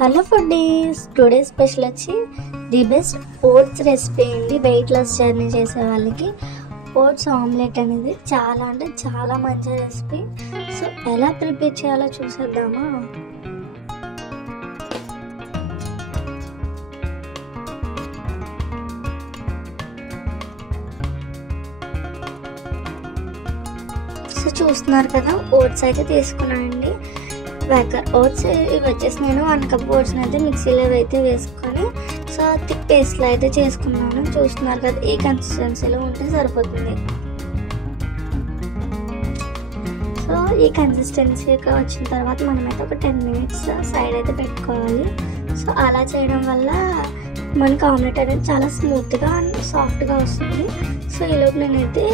Hello foodies, today special వచ్చి the best oats recipe అండి. Weight loss journey చేసే వాళ్ళకి ఓట్స్ ఆమ్లెట్ అనేది చాలా అంటే చాలా మంచి రెసిపీ. సో ఎలా ప్రిపేర్ చేయాలో చూసేద్దామా. సో చూస్తున్నారు కదా, ఓట్స్ అయితే తీసుకున్నానండి. ఓట్స్ ఇవి వచ్చేసి నేను 1 కప్ ఓట్స్ని అయితే మిక్సీలో అయితే వేసుకొని సో థిక్ పేస్ట్లో అయితే చేసుకున్నాను. చూస్తున్నారు కదా, ఈ కన్సిస్టెన్సీలో ఉంటే సరిపోతుంది. సో ఈ కన్సిస్టెన్సీగా వచ్చిన తర్వాత మనమైతే ఒక 10 minutes సైడ్ అయితే పెట్టుకోవాలి. సో అలా చేయడం వల్ల మనకి ఆమ్లెట్ అనేది చాలా స్మూత్గా అండ్ సాఫ్ట్గా వస్తుంది. సో ఈలోపు నేనైతే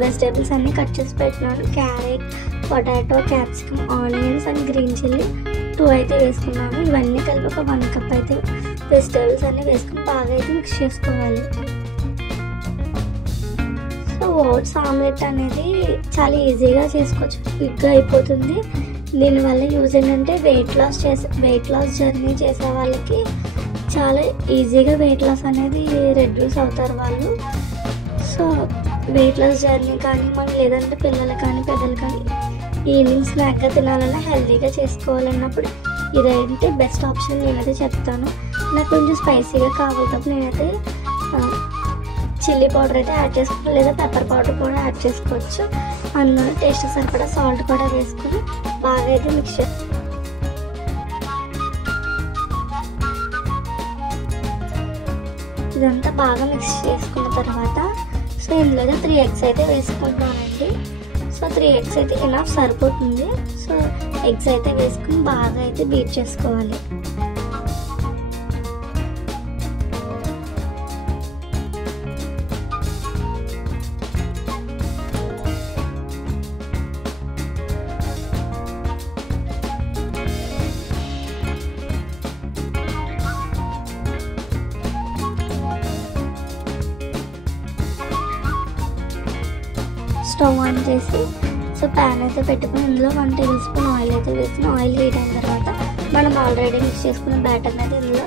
వెజిటేబుల్స్ అన్నీ కట్ చేసి పెట్టినాను. Carrot, potato, capsicum, onions and green chilli 2 అయితే వేసుకున్నాను. ఇవన్నీ కలిపి ఒక 1 కప్ అయితే వెజిటేబుల్స్ అన్నీ వేసుకుని బాగా అయితే మిక్స్ చేసుకోవాలి. సో ఓట్స్ ఆమ్లెట్ అనేది చాలా ఈజీగా చేసుకోవచ్చు, క్విక్గా అయిపోతుంది. దీనివల్ల యూజ్ ఏంటంటే వెయిట్ లాస్ జర్నీ చేసే వాళ్ళకి చాలా ఈజీగా వెయిట్ లాస్ అనేది రెడ్యూస్ అవుతారు వాళ్ళు. సో వెయిట్ లాస్ జర్నీ కానీ మనం లేదంటే పిల్లలు కానీ పెద్దలు కానీ ఈవినింగ్ స్నాక్గా తినాలన్నా హెల్తీగా చేసుకోవాలన్నప్పుడు ఇదైతే బెస్ట్ ఆప్షన్ నేనైతే చెప్తాను. నాకు కొంచెం స్పైసీగా కావాలన్నప్పుడు నేనైతే చిల్లీ పౌడర్ అయితే యాడ్ చేసుకోవచ్చు, లేదా పెప్పర్ పౌడర్ కూడా యాడ్ చేసుకోవచ్చు. అందులో టేస్ట్ సరిపడా సాల్ట్ కూడా వేసుకొని బాగా అయితే మిక్స్ చేస్తాను. ఇదంతా బాగా మిక్స్ చేసుకున్న తర్వాత సో ఇందులో 3 eggs అయితే వేసుకుంటున్నానండి. సో 3 eggs అయితే ఎనఫ్ సరిపోతుంది. సో ఎగ్స్ అయితే వేసుకుని బాగా అయితే బీట్ చేసుకోవాలి. స్టవ్ ఆన్ చేసి సో ప్యాన్ అయితే పెట్టుకుని ఇందులో 1 tablespoon ఆయిల్ అయితే వేసుకుని ఆయిల్ హీట్ అయిన తర్వాత మనం ఆల్రెడీ మిక్స్ చేసుకున్న బ్యాటర్ అయితే ఇందులో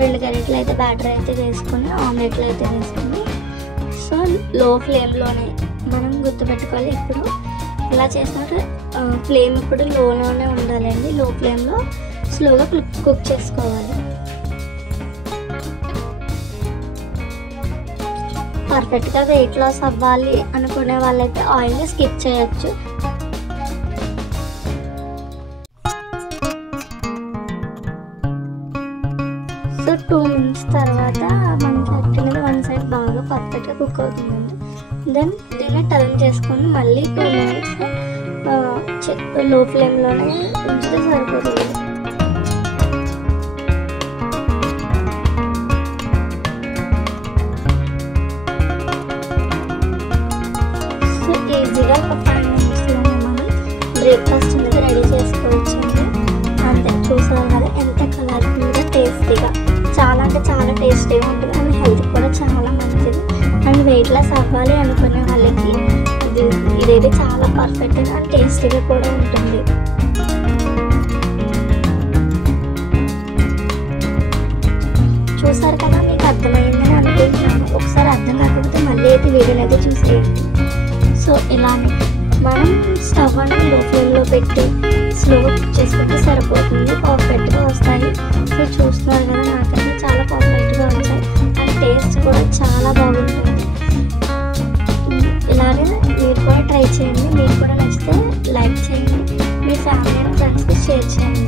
2 గరిటెలు అయితే బ్యాటర్ అయితే వేసుకొని ఆమ్లెట్లు అయితే వేసుకుని సో లో ఫ్లేమ్లోనే మనం గుర్తుపెట్టుకోవాలి. ఇప్పుడు ఇలా చేసినట్టు ఫ్లేమ్ ఇప్పుడు లోనే ఉండాలండి. లో ఫ్లేమ్లో స్లోగా కుక్ చేసుకోవాలి. పర్ఫెక్ట్గా వెయిట్ లాస్ అవ్వాలి అనుకునే వాళ్ళైతే ఆయిల్ని స్కిప్ చేయొచ్చు. సో 2 minutes తర్వాత మనకి అనేది 1 side బాగా పర్ఫెక్ట్గా కుక్ అవుతుందండి. దెన్ దీన్ని టర్న్ చేసుకొని మళ్ళీ 2 minutes లో ఫ్లేమ్లోనే ఉంచితే సరిపోతుంది. ఈజీగా ఒక 5 minutesలోనే మనం బ్రేక్ఫాస్ట్ అనేది రెడీ చేసుకోవచ్చండి. అంతే, చూసారు కదా ఎంత కలర్ఫుల్గా టేస్టీగా, చాలా అంటే చాలా టేస్టీగా ఉంటుంది అండ్ హెల్త్ కూడా చాలా మంచిది. అండ్ వెయిట్ లాస్ అవ్వాలి అనుకునే వాళ్ళకి ఇదైతే చాలా పర్ఫెక్ట్గా అండ్ టేస్టీగా కూడా ఉంటుంది. చూసారు కదా, మీకు అర్థమైందని అనుకుంటున్నాను. ఒకసారి అర్థం కాకపోతే మళ్ళీ అయితే వీడియోని అయితే చూసేయండి. సో ఇలానే మనం స్టవ్ అనేది లో ఫ్లేమ్లో పెట్టి స్లోగా కుక్ చేసుకుంటే సరిపోతుంది. పర్ఫెక్ట్గా వస్తాయి. సో చూస్తున్నారు కదా, నాకైతే చాలా పర్ఫెక్ట్గా వచ్చాయి అండ్ టేస్ట్ కూడా చాలా బాగుంటుంది. ఇలానే మీరు కూడా ట్రై చేయండి. మీకు కూడా నచ్చితే లైక్ చేయండి, మీ ఫ్యామిలీ అండ్ ఫ్రెండ్స్కి షేర్ చేయండి.